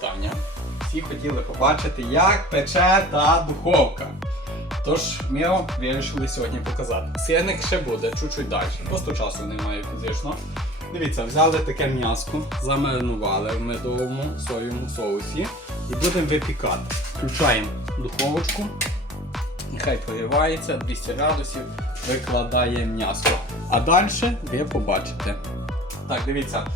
питання. Всі хотіли побачити, як пече та духовка. Тож ми вирішили сьогодні показати. Сирник ще буде чуть-чуть далі. Просто часу немає фізично. Дивіться, взяли таке м'яско, замаринували в медовому соєвому соусі і будемо випікати. Включаємо духовочку. Нехай прогрівається 200 градусів, викладаємо м'ясо. А далі ви побачите. Так, дивіться.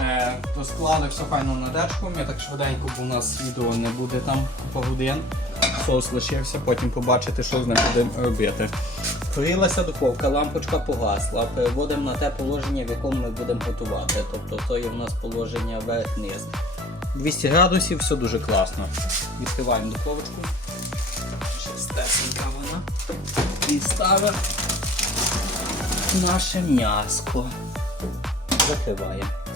Е, розклали все файно на дечку. Ми так швиденько, бо у нас відео не буде там купа годин. Соус лишився, потім побачите, що з ним будемо робити. Прогрілася духовка, лампочка погасла. Переводимо на те положення, в якому ми будемо готувати. Тобто то є в нас положення верх-низ. 200 градусів, все дуже класно. Відкриваємо духовочку. Чистесенька вона. І ставимо наше м'яско. Закриваємо.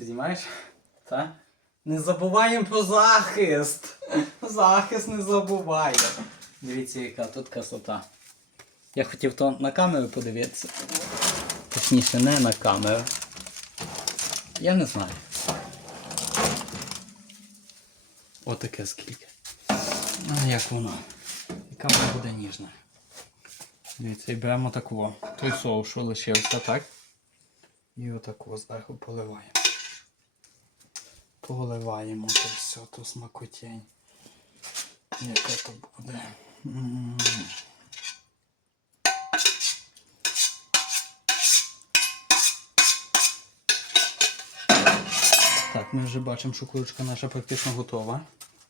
Ти знімаєш? Так? Не забуваємо про захист. Захист не забуваємо. Дивіться, яка тут красота. Я хотів то на камеру подивитися. Точніше, не на камеру. Я не знаю. Отаке скільки. А як воно? Яка вона буде ніжна. Дивіться, і беремо такого. Той соус, що лишився, так? І отаку зверху поливаємо. Поливаємо то ту смакотень. Яка то буде. Так, ми вже бачимо, що курочка наша практично готова.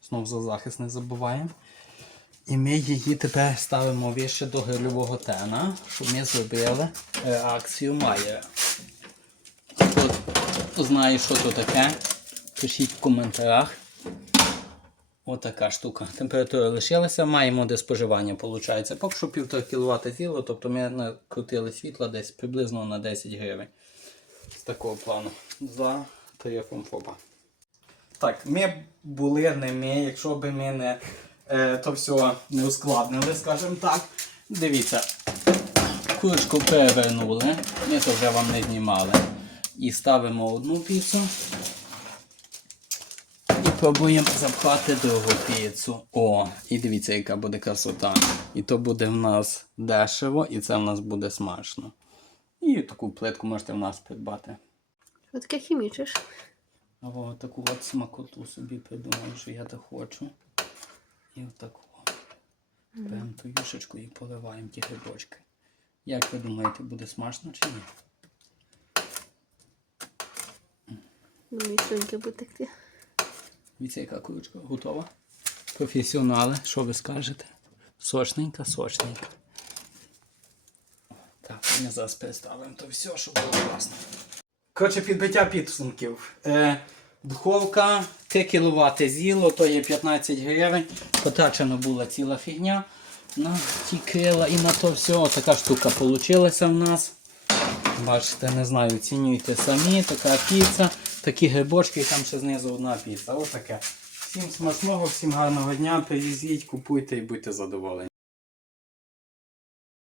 Знов за захист не забуваємо. І ми її тепер ставимо вище до грильового тена, щоб ми зробили реакцію Майера. Хто знає, що то таке, пишіть в коментарях. Отака штука. Температура лишилася, маємо де споживання, виходить. Поки що 1,5 кВт зіло, тобто ми накрутили світло десь приблизно на 10 гривень. З такого плану. За тарифом ФОПа. Так, ми були не ми, якщо б ми не е, то все не ускладнили, скажімо так. Дивіться, курочку перевернули, ми то вже вам не знімали. І ставимо одну піцу. Пробуємо запхати другу піцу. О, і дивіться, яка буде красота. І то буде в нас дешево, і це в нас буде смачно. І таку плитку можете в нас придбати. Що таке хімічиш? От таку от смакоту собі придумав, що я так хочу. І отаку. Беремо ту юшечку і поливаємо ті грибочки. Як ви думаєте, буде смачно чи ні? Ну, місцинки буде такі. Дивіться, яка курочка готова. Професіонали, що ви скажете? Сочненька, сочненька. Так, ми зараз переставимо то все, щоб було класно. Коротше, підбиття підсумків. Е, духовка 3 кВт з'їло, то є 15 гривень. Потрачена була ціла фігня на ті крила і на то все. Така штука вийшла в нас. Бачите, не знаю, оцінюйте самі, така піца, такі грибочки і там ще знизу одна піца. Ось таке. Всім смачного, всім гарного дня, привізіть, купуйте і будьте задоволені.